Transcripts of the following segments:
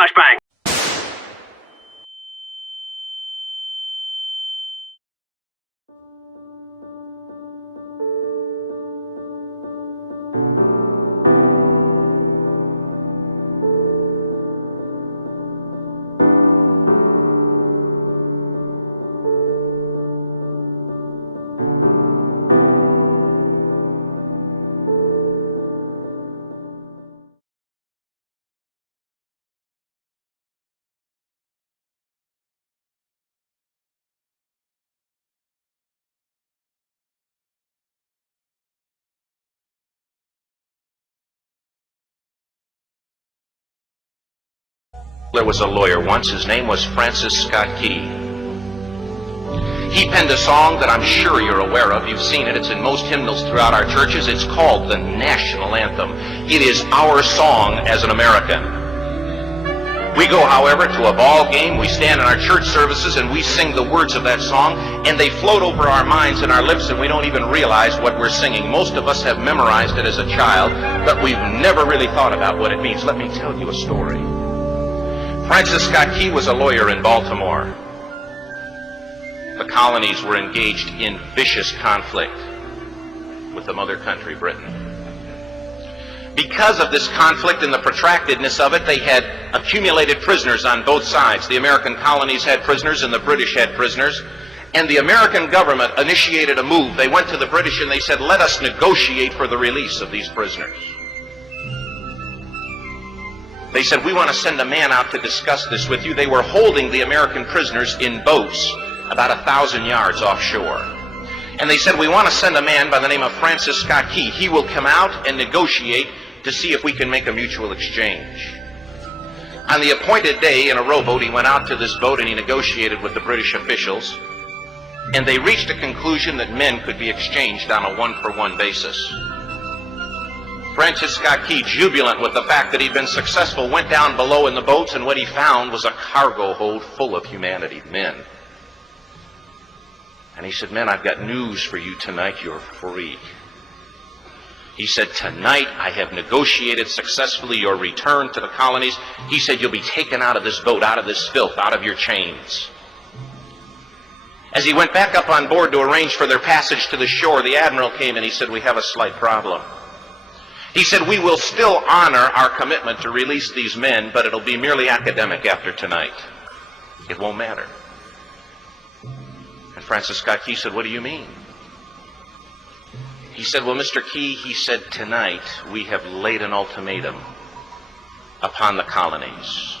flashbang. There was a lawyer once. His name was Francis Scott Key. He penned a song that I'm sure you're aware of. You've seen it. It's in most hymnals throughout our churches. It's called the national anthem. It is our song as an American. We go, however, to a ball game. We stand in our church services and we sing the words of that song, and they float over our minds and our lips, and we don't even realize what we're singing. Most of us have memorized it as a child, but we've never really thought about what it means. Let me tell you a story. Francis Scott Key was a lawyer in Baltimore. The colonies were engaged in vicious conflict with the mother country, Britain. Because of this conflict and the protractedness of it, they had accumulated prisoners on both sides. The American colonies had prisoners and the British had prisoners. And the American government initiated a move. They went to the British and they said, let us negotiate for the release of these prisoners. They said, we want to send a man out to discuss this with you. They were holding the American prisoners in boats about 1,000 yards offshore. And they said, we want to send a man by the name of Francis Scott Key. He will come out and negotiate to see if we can make a mutual exchange. On the appointed day in a rowboat, he went out to this boat and he negotiated with the British officials. And they reached a conclusion that men could be exchanged on a one-for-one basis. Francis Scott Key, jubilant with the fact that he'd been successful, went down below in the boats, and what he found was a cargo hold full of humanity, men. And he said, men, I've got news for you tonight. You're free. He said, tonight I have negotiated successfully your return to the colonies. He said, you'll be taken out of this boat, out of this filth, out of your chains. As he went back up on board to arrange for their passage to the shore, the admiral came and he said, we have a slight problem. He said, we will still honor our commitment to release these men, but it'll be merely academic after tonight. It won't matter. And Francis Scott Key said, what do you mean? He said, well, Mr. Key, he said, tonight we have laid an ultimatum upon the colonies.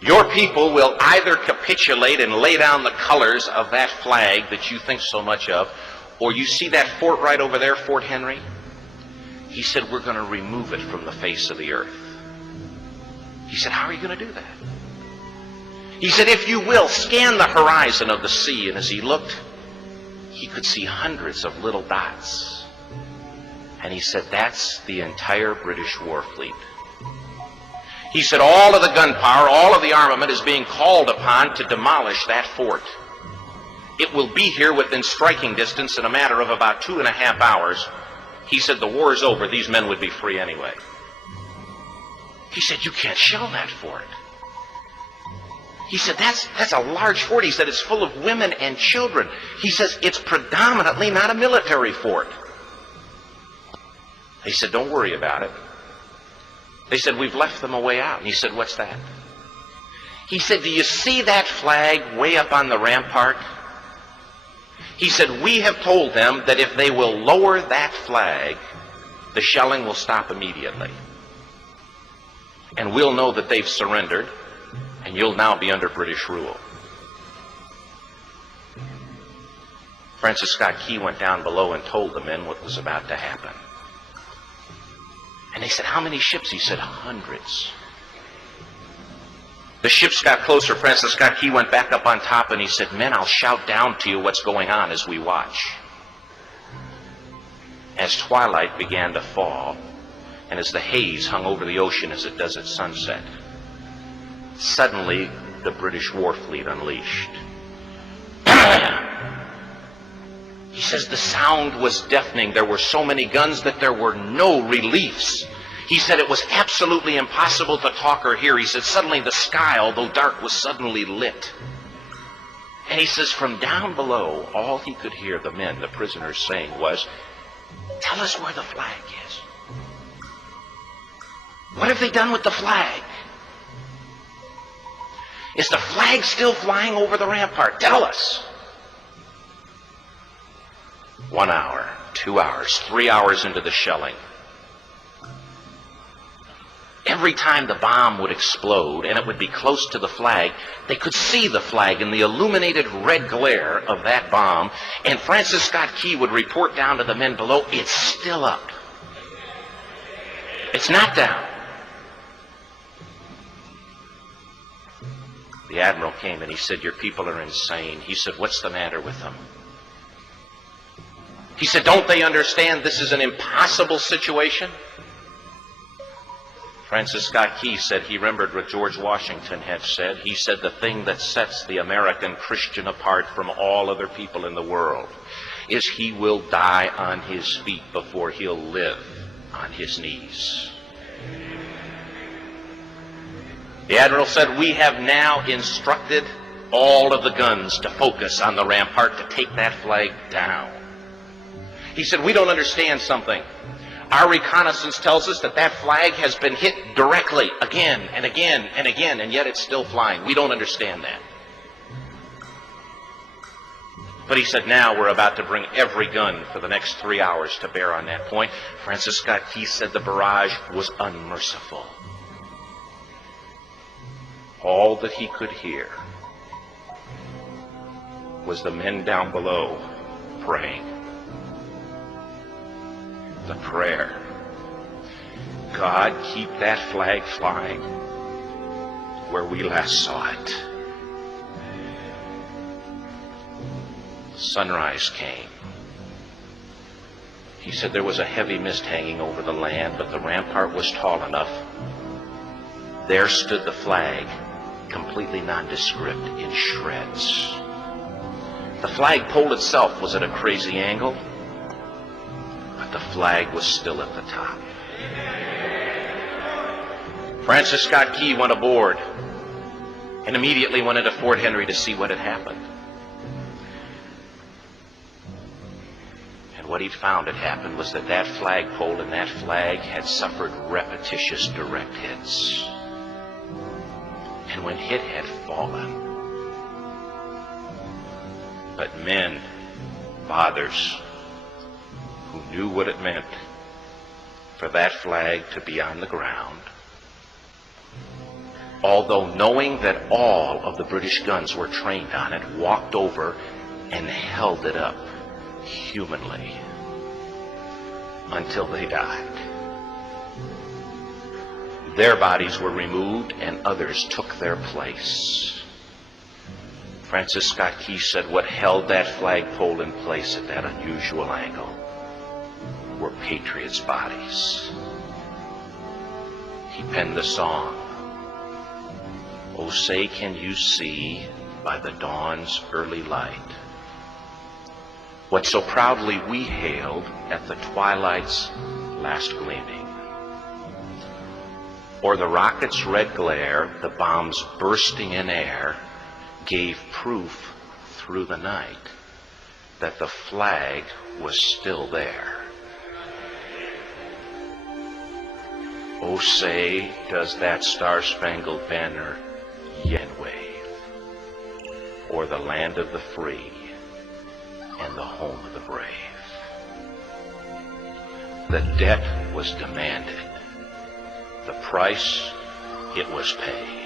Your people will either capitulate and lay down the colors of that flag that you think so much of, or you see that fort right over there, Fort Henry? He said, we're going to remove it from the face of the earth. He said, how are you going to do that? He said, if you will, scan the horizon of the sea. And as he looked, he could see hundreds of little dots. And he said, that's the entire British war fleet. He said, all of the gunpowder, all of the armament is being called upon to demolish that fort. It will be here within striking distance in a matter of about 2.5 hours. He said, the war is over. These men would be free anyway. He said, you can't shell that fort. He said, that's a large fort. He said, it's full of women and children. He says, it's predominantly not a military fort. He said, don't worry about it. They said, we've left them a way out. And he said, what's that? He said, do you see that flag way up on the rampart? He said, we have told them that if they will lower that flag, the shelling will stop immediately. And we'll know that they've surrendered, and you'll now be under British rule. Francis Scott Key went down below and told the men what was about to happen. And they said, how many ships? He said, hundreds. The ships got closer. Francis Scott Key went back up on top and he said, men, I'll shout down to you what's going on as we watch. As twilight began to fall, and as the haze hung over the ocean as it does at sunset, suddenly the British war fleet unleashed. He says the sound was deafening. There were so many guns that there were no reliefs. He said it was absolutely impossible to talk or hear. He said suddenly the sky, although dark, was suddenly lit. And he says from down below, all he could hear the men, the prisoners, saying was, "Tell us where the flag is. What have they done with the flag? Is the flag still flying over the rampart? Tell us." 1 hour, 2 hours, 3 hours into the shelling, every time the bomb would explode and it would be close to the flag, they could see the flag in the illuminated red glare of that bomb, and Francis Scott Key would report down to the men below, "It's still up. It's not down." The admiral came and he said, "Your people are insane." He said, "What's the matter with them?" He said, "Don't they understand this is an impossible situation?" Francis Scott Key said he remembered what George Washington had said. He said, "The thing that sets the American Christian apart from all other people in the world is he will die on his feet before he'll live on his knees." The admiral said, "We have now instructed all of the guns to focus on the rampart to take that flag down." He said, "We don't understand something. Our reconnaissance tells us that that flag has been hit directly again and again and again, and yet it's still flying. We don't understand that." But he said, "Now we're about to bring every gun for the next 3 hours to bear on that point." Francis Scott Key said the barrage was unmerciful. All that he could hear was the men down below praying. The prayer, "God, keep that flag flying where we last saw it." Sunrise came. He said there was a heavy mist hanging over the land, but the rampart was tall enough. There stood the flag, completely nondescript, in shreds. The flagpole itself was at a crazy angle, but the flag was still at the top. Francis Scott Key went aboard and immediately went into Fort Henry to see what had happened. And what he'd found had happened was that that flagpole and that flag had suffered repetitious direct hits. And when it had fallen, but men, fathers, who knew what it meant for that flag to be on the ground, although knowing that all of the British guns were trained on it, walked over and held it up humanly until they died. Their bodies were removed and others took their place. Francis Scott Key said what held that flagpole in place at that unusual angle were patriots' bodies. He penned the song, "Oh, say can you see by the dawn's early light what so proudly we hailed at the twilight's last gleaming? Or the rocket's red glare, the bombs bursting in air, gave proof through the night that the flag was still there. Oh, say, does that Star Spangled Banner yet wave o'er the land of the free and the home of the brave?" The debt was demanded. The price, it was paid.